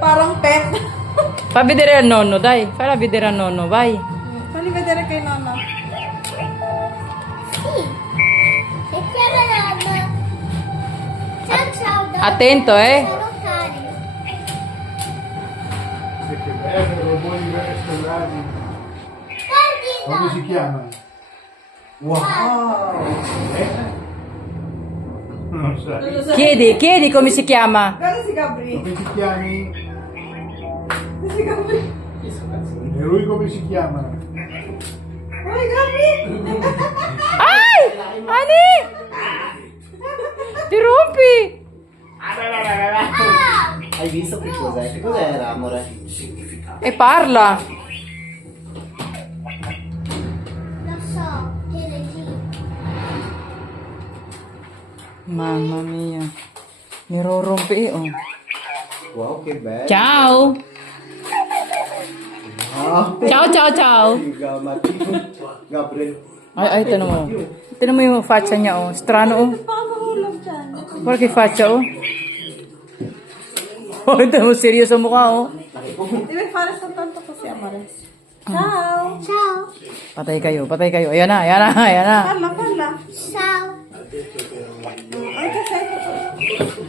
Parang pet. Pabidere nono, dai. Fai la vedere a nonno, vai. Fali vedere kay Nona. E chiama mamma. Ciao ciao. Attento, eh. Sono cari. Sì, che bello, robot stellari. Come si chiama? Wow! Non sai. Chiedi come si chiama. Guarda si Gabri. Come ti chiami? Si Gabri. E lui come si chiama? Ay, Gabri. Ai! Ani! Ti rompi! Hai visto che cos'è? Che cos'era, amore? E parla. Lo so, che Mamma mia. Mi rompi. Oh. Wow, che bello. Ciao. Ah, Ciao. Gabriel. Ay, tinan mo. Tinan mo yung faccia niya, oh. Strano, oh. Pamahulog dyan. Guarda che faccia, oh. Oh, tinan mo, seryoso ang mukha, oh. Dime fare soltanto così, amore. Ciao. Ciao. Patay kayo. Ayan na. Parla. Ciao.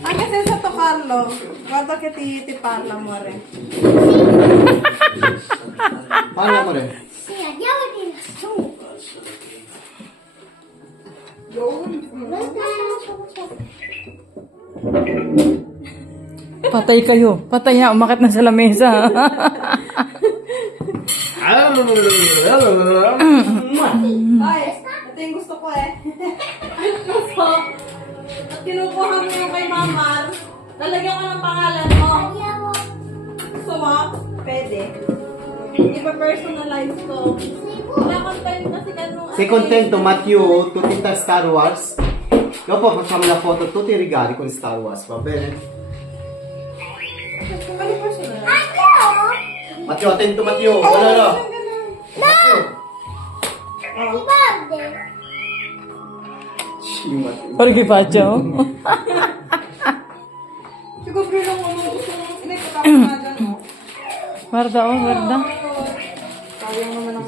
Anche senza toccarlo. Guarda che ti parla, amore. Parla, amore. Sì, andiamo di lassù. Patay kayo. Patay na, umakit na sa lamesa. Ay, ito yung gusto ko eh. So, at kinukuha mo yung kay Mamar, lalagyan ko ng pangalan mo. Andiamo. Gusto mo? Pwede. Ipa-personalize ko. Wala kang time kasi ganun. Sei contento, Matteo? Tutti in Star Wars? Dopo facciamo la foto, tutti i regali con Star Wars, va bene? Pwede personal. Andiamo. Matteo, attento, Matteo. No. Si guarda. Sì, Matteo. Guarda che faccia, oh. Siguro lang mo gusto mo. Hindi ko tapos na dyan, no? Guarda, oh, guarda. Sayang naman ang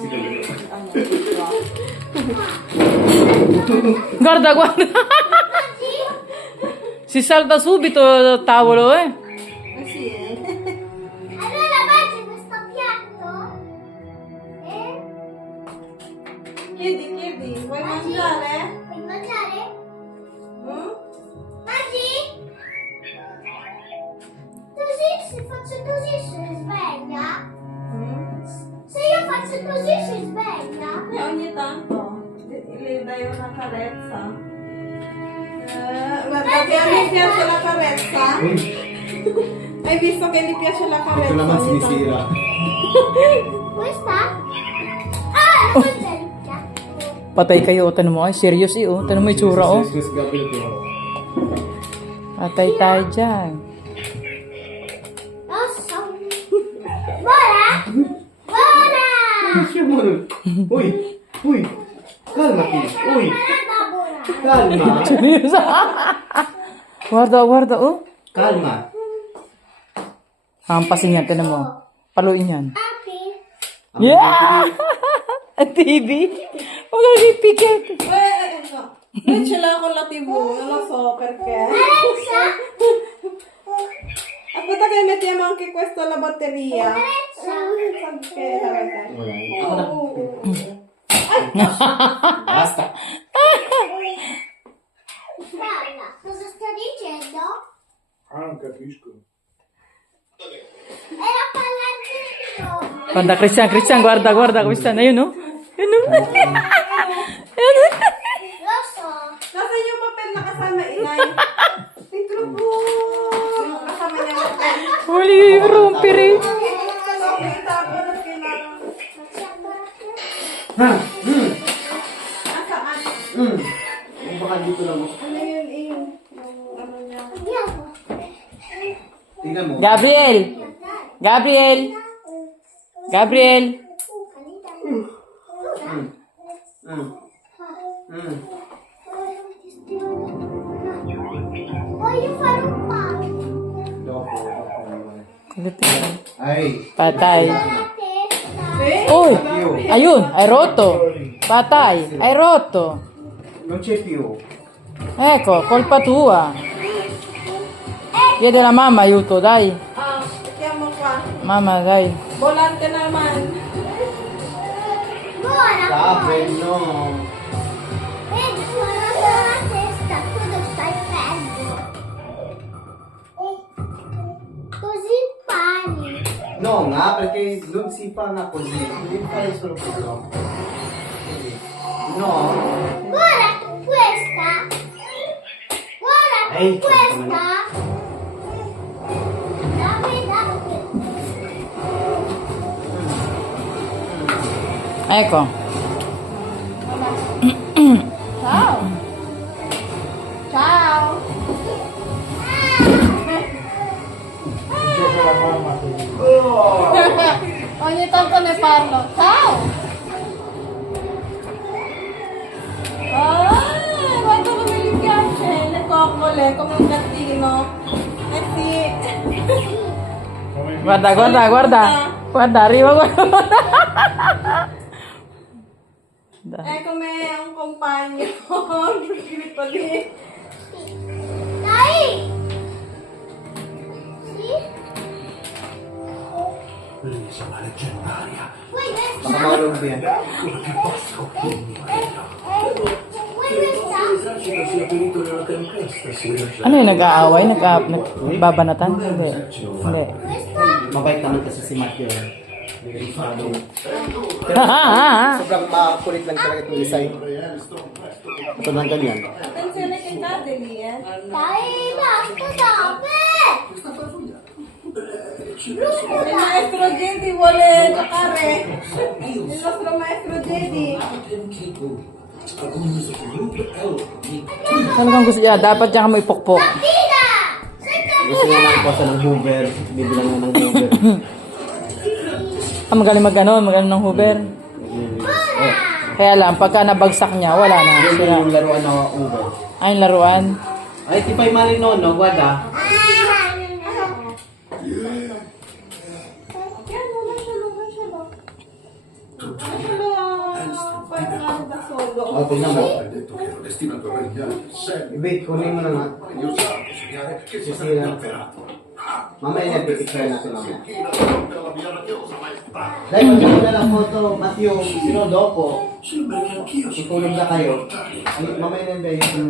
Guarda. Si salta subito dal tavolo, eh. Sì, eh. Allora mangi questo piatto? Chiedi. Vuoi mangiare? Vuoi mangiare? Mm? Mangi? Così, se faccio così si sveglia. Mm? Se io faccio così si sveglia. Ogni tanto le dai una carezza. Guarda che a me piace la carezza. Hai visto che gli piace la carezza? Ito naman ogni tanto? sinisira. Questa? Ah, non mangiare il piatto. Patay kayo, oh. Tanong mo, ay, serious, eh, oh. Tanong mo yung tsura, oh. Sì, Gabriel, però. Patay tayo dyan. Lo so. Vola! Vola! Amore. Uy. Calmati. Uy. Calma. Seryoso. Guarda, oh. Calma. Hampasin yan, tinan mo. Paluin yan. Api. Yeah! Ang TV. Huwag ka nagpipikit. No. Non ce l'ho con la TV, non lo so perché. Alexa. Aspetta che mettiamo anche questo alla batteria. Alexa. Che l'avete? Ako na. Basta. Parla. Cosa sta dicendo? Non capisco. Era parlando. Guarda, Christian, guarda, Christian. Ayun, oh. Ayun, oh. Lo so. Nasaan yung papel na kasama inay? Ito po. Kasama niya yung papel. Huli, rompi rin. Okay, tapos na kailangan. Nasaan? Baka dito lang. Ano yun eh? Yung ano niya. Andiamo. Tingnan mo. Gabriel! Voglio fare un palo. Dopo. Ay. Patay. Eh? Uy! Ayun! Hai rotto! Patay! Hai rotto! Non c'è più. Ecco, colpa tua. Chiede alla mamma aiuto, dai. Chiamo qua. Mamma, dai. Volante naman. Buona. Sabi, no. Vedi, suona la testa, tu dove stai fermo. Così pani. No nga, perché non si fa una così. Devi fare solo questo. No. Guarda tu questa. Guarda tu Ehi, questa. Dammi. Ecco. Ciao. Ciao. Gioca la mamma così. Ogni tanto ne parlo. Ciao. Guarda come gli piace le coccole, come un gattino. Eh sì. Guarda, guarda, guarda. Guarda, arriva, guarda. È come un compagno. Scritto lì. Dai. Sì. Bellissima, leggendaria. Vuoi questa? Baka marunong yan. Vuoi questa? L'esercito sia finito nella tempesta, si rilascia. Ano yung nag-aaway? Nagbabanatan? Hindi. Hindi. Questa? Mabait naman kasi si Matthew. Ah, Sobrang makulit lang talaga itong design. Ito lang ganyan. Attenzione che cade lì, eh. Dai, basta, dove? Il maestro Jedi vuole giocare. Il nostro maestro Jedi. talagang gusto niya. Dapat diyan ka mo ipokpok. Tira! Senta Gusto niya lang posa ng Hoover. Bibilang na ng Hoover. Ah, magaling magaling ng Hoover. Kaya lang, pagka nabagsak niya, wala na. Yun Sira. yung laruan na Hoover. Ay, yung laruan. Ay, tipay malinono, guarda. Poi non da solo. O, tingnan mo. Hai detto che ero destinato a regnare sempre. Wait, kunin mo na nga. Io so studiare che si Sisira. sarebbe operato. Mamaya niya, pipicture natin mamaya. Chi la fronte alla mia radiosa maestà. Dahil magkano na lang photo, Matthew, sino dopo? Sembra che anch'io Tutulog na kayo. Ay, mamaya na ba yun?